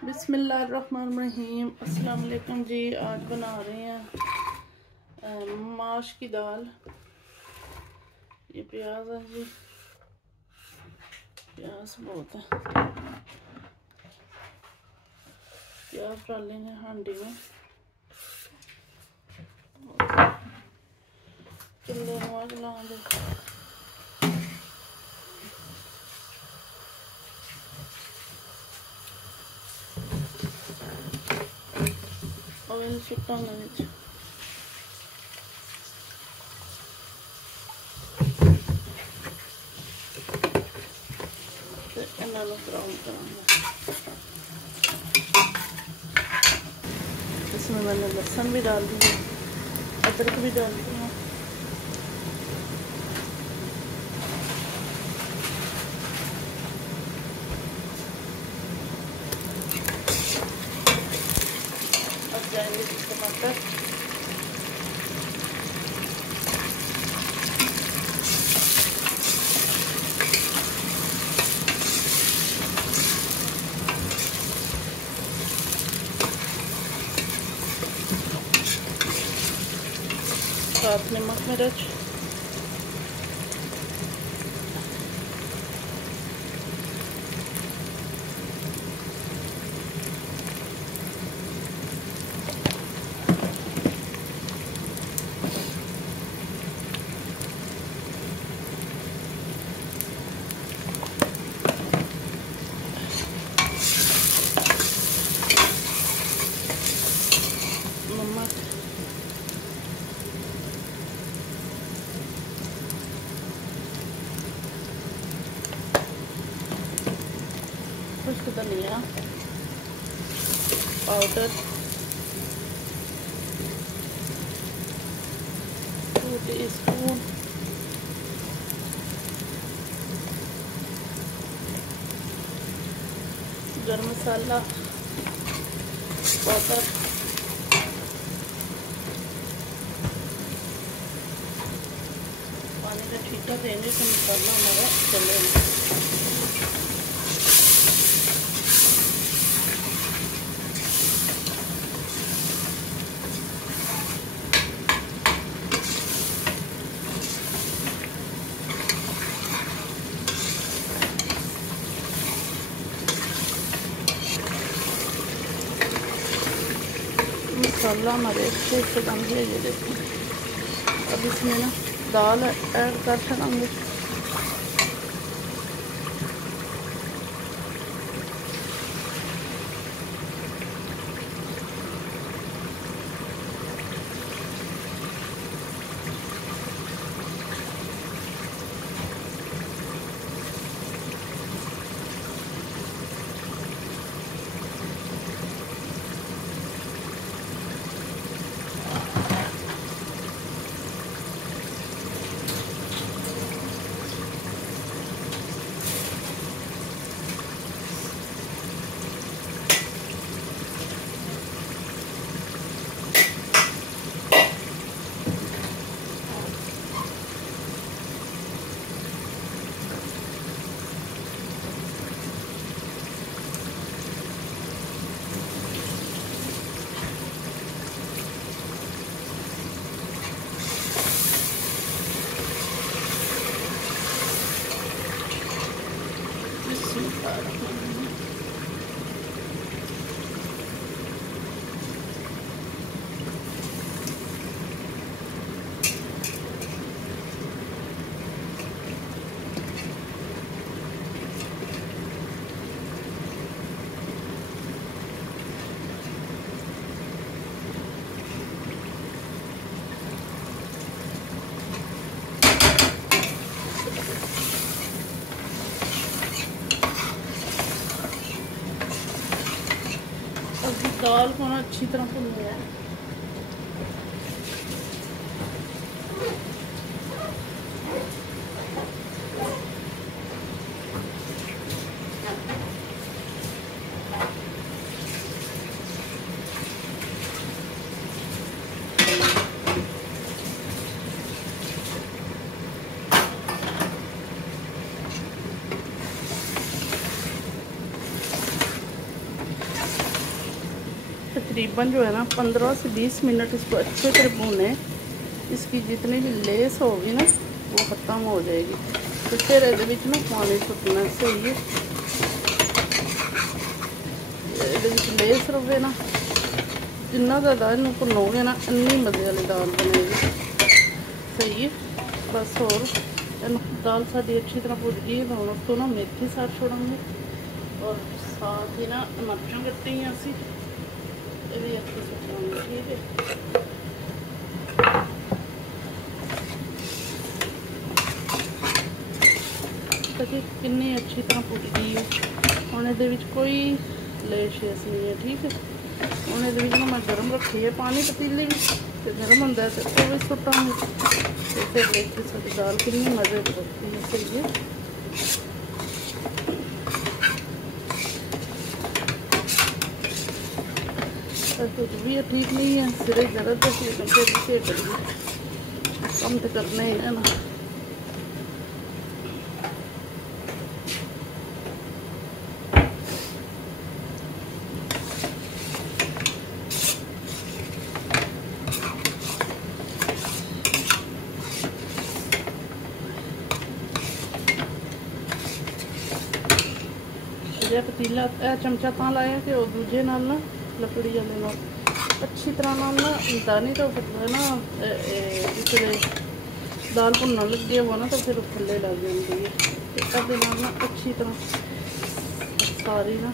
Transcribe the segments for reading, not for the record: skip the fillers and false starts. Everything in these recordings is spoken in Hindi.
बिस्मिल्लाहिर्रहमानिर्रहीम। अस्सलाम वालेकुम जी। आज बना रहे हैं माश की दाल। ये प्याज है जी, प्याज बहुत है। प्याज डालेंगे हांडी में, चूल्हे में आग लगा दे। ऑयल सुट्टा होना विच ते इन्हां नूं ब्राउन करांगे। इसमें मैंने लहसुन भी डाल दिया, अदरक भी डाल दिया। अब जाएंगे टमाटर, साथ नमक मिर्च, नमक, खुश्क धनिया पाउडर, 2 टीस्पून, गरम मसाला पाउडर, पानी का छींटा देंगे तो मसाला हमारा चलेगा। मसाला हमारे अच्छे से बन गया, ये देखो। अब इसमें ना दाल ऐड कर सकेंगे। दाल को ना अच्छी तरह भूनना है। तकरीबन जो है ना 15 से 20 मिनट इसको अच्छे से भूनें। इसकी जितनी भी लेस होगी ना वो ख़त्म हो जाएगी। तो फिर ये ना पानी सुटना चाहिए। ये लेस रवे ना जिन्ना ज़्यादा इन्हू भुनोगे ना इन्नी मज़े वाली दाल बनेगी। सही है। बस और दाल साड़ी अच्छी तरह भुज गई। हम उसको ना मेथी साथ छोड़ेंगे और साथ ही ना मर्चों कट्टी हैं असी ये भी अच्छे से छोड़ेंगे। ठीक है। देखिए कितनी अच्छी तरह भुज गई है। हुण इहदे विच कोई लेस शेस नहीं है। ठीक है। हुण इहदे विच मैं गर्म रखी है पानी पतीली भी तो गर्म होंदा है तो वो भी सुटांगे। तो फिर देखिए साडी दाल कितनी मज़े की बनती है। सही है। कुछ भी ठीक नहीं है सिरे दर्द है लेकिन फिर भी क्या करिए कम तो करना ही है ना। पतीला चमचा तां लाया कि वो दूजे नाल ना लकड़ी वाले नाल अच्छी तरह नाल ना दानी तो ना जिसले दाल भुनन लगे हो ना तो फिर थल्ले लग जाती है। तो नाल ना अच्छी तरह सारी ना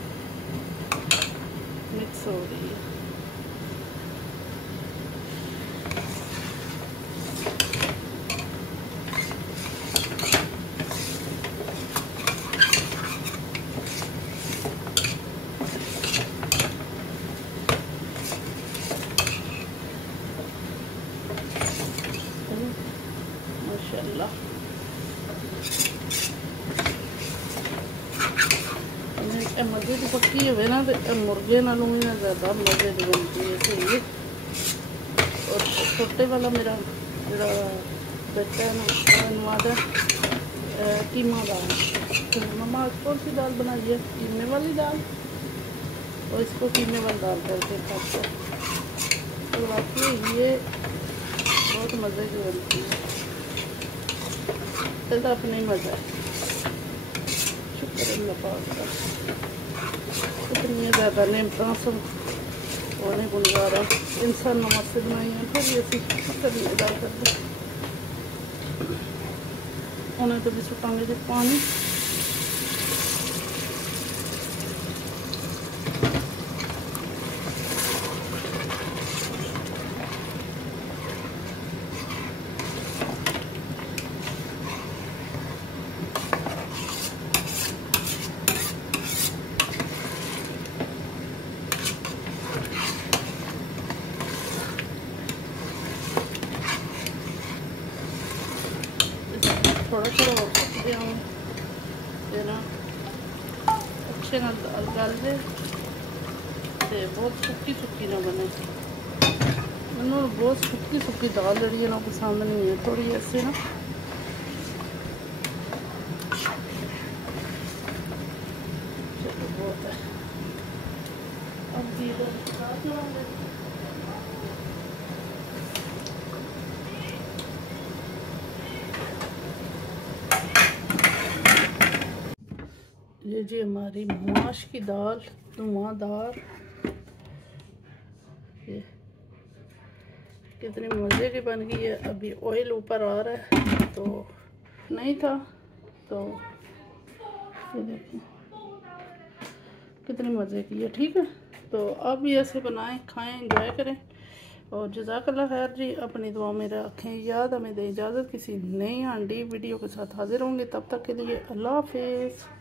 मिक्स हो रही है। माशाल्लाह मज़े की पक्की हो ना तो मुर्गे नालों भी ज़्यादा मज़े की बनती है। सही है। और छोटे वाला मेरा जो बच्चा है ना नवादा कीमा दाल तो मम्मा आज कौन सी दाल बनाई है कीमे वाली दाल और इसको कीमे वाली दाल करके खाते हैं। तो वाकई ये बहुत मज़े की बनती है। तो अपना ही मज़ा है। शुक्र अल्लाह पाक का इतनी ज़्यादा नेमतां सब होने गुनगार है इंसान नमाज से बनाई है फिर भी असी करनी अदा करते उन्हें तो भी सुटांगे जो पानी। थोड़ा थोड़ा और पक गया हूँ ना अच्छे ना दाल गल जाए तो बहुत सुक्की सुक्की ना बने। मैंने बहुत सुक्की सुक्की दाल जी है ना पसंद नहीं है। थोड़ी ऐसे ना चलो बहुत है। अब ये जी हमारी माश की दाल धुआंधार ये कितनी मज़े की बन गई है। अभी ऑयल ऊपर आ रहा है तो नहीं था तो ये देखिए कितनी मज़े की है। ठीक है। तो आप भी ऐसे बनाएं खाएं एंजॉय करें और जज़ाकल्लाह खैर जी। अपनी दुआ में रखें याद। हमें दे इजाज़त किसी नई आंटी वीडियो के साथ हाजिर होंगे। तब तक के लिए अल्लाह हाफिज़।